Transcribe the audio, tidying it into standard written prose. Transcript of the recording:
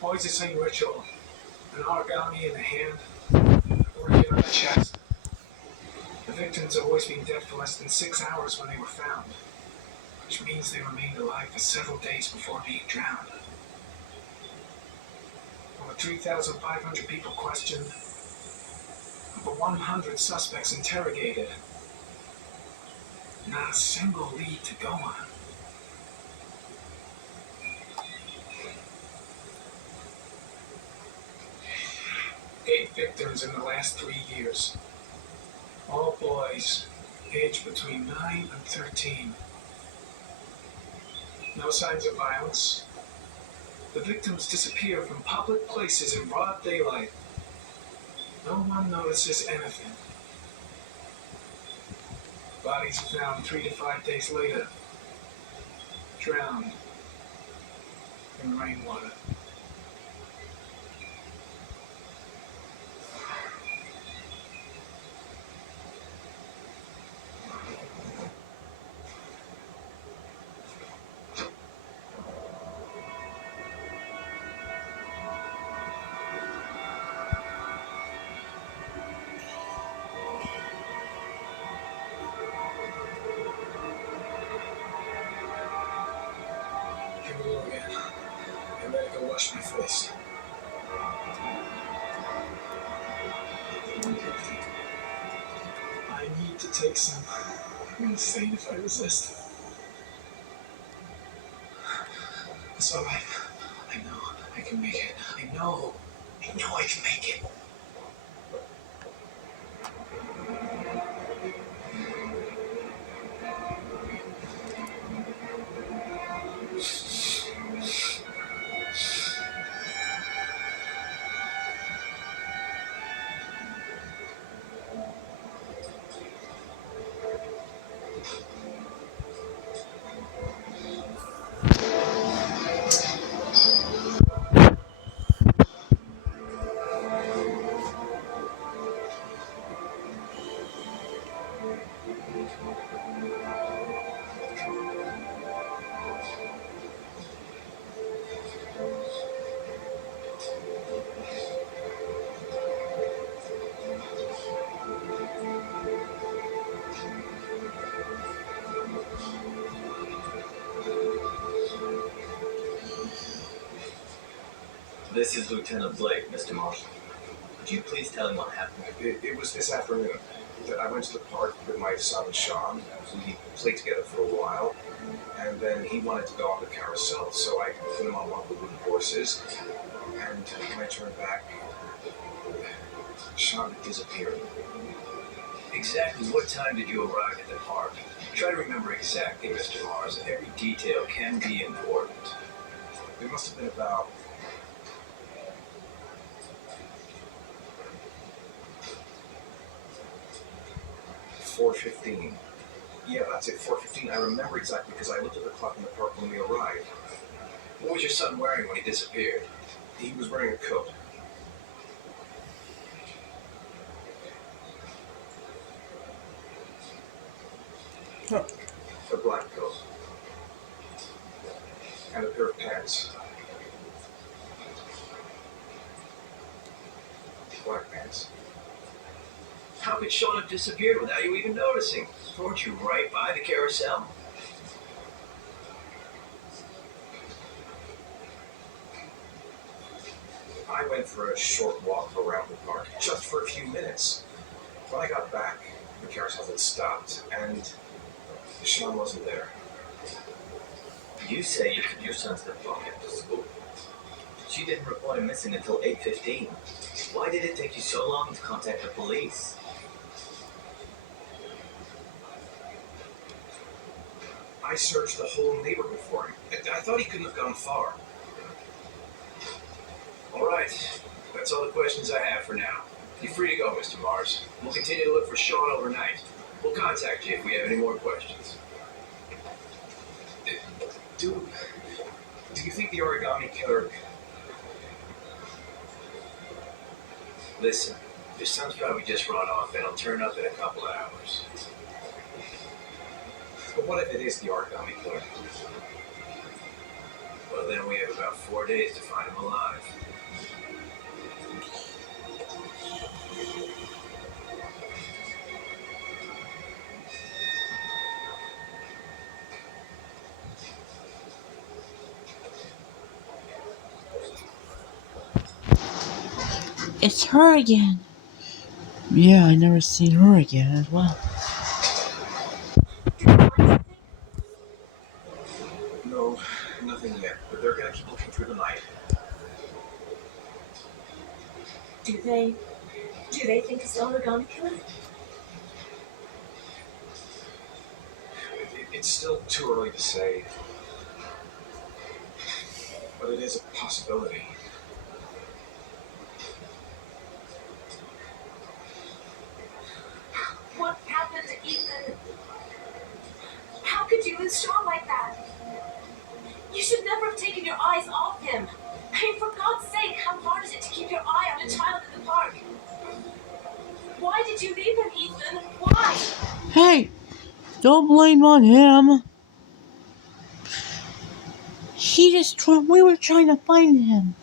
Always the same ritual. An origami in the hand, orchid on the chest. The victims have always been dead for less than 6 hours when they were found, which means they remained alive for several days before being drowned. Over 3,500 people questioned, over 100 suspects interrogated. Not a single lead to go on. Eight victims in the last 3 years. All boys, aged between 9 and 13. No signs of violence. The victims disappear from public places in broad daylight. No one notices anything. Bodies found 3 to 5 days later, drowned in rainwater. Here we go again. I better go wash my face. I need to take some. I'm gonna faint if I resist. It's alright. I know I can make it. I know I can make it. This is Lieutenant Blake, Mr. Marshall. Could you please tell him what happened? It was this afternoon. I went to the park with my son, Sean. We played together for a while, and then he wanted to go on the carousel, so I put him on one of the wooden horses, and when I turned back, Sean had disappeared. Exactly what time did you arrive at the park? Try to remember exactly, Mr. Mars. Every detail can be important. It must have been about 4:15. Yeah, that's it, 4:15. I remember exactly because I looked at the clock in the park when we arrived. What was your son wearing when he disappeared? He was wearing a coat. Huh. A black coat. And a pair of pants. Black pants. How could Sean have disappeared without you even noticing? Weren't you right by the carousel? I went for a short walk around the park, just for a few minutes. When I got back, the carousel had stopped, and Sean wasn't there. You say you took your son to the park after school. She didn't report him missing until 8:15. Why did it take you so long to contact the police? I searched the whole neighborhood for him. I thought he couldn't have gone far. All right. That's all the questions I have for now. You're free to go, Mr. Mars. We'll continue to look for Sean overnight. We'll contact you if we have any more questions. Do you think the origami killer... Listen, your son's probably just run off and he'll turn up in a couple of hours. But what if it is the origami killer? Well, then we have about 4 days to find him alive. It's her again. Yeah, I never seen her again as well. No, nothing yet. But they're gonna keep looking through the night. Do they think it's the origami killer? It's still too early to say. But it is a possibility. What happened to Ethan? How could you lose Sean like that? You should never have taken your eyes off him. I mean, for God's sake, how hard is it to keep your eye on a child in the park? Why did you leave him, Ethan? Why? Hey, don't blame on him. We were trying to find him.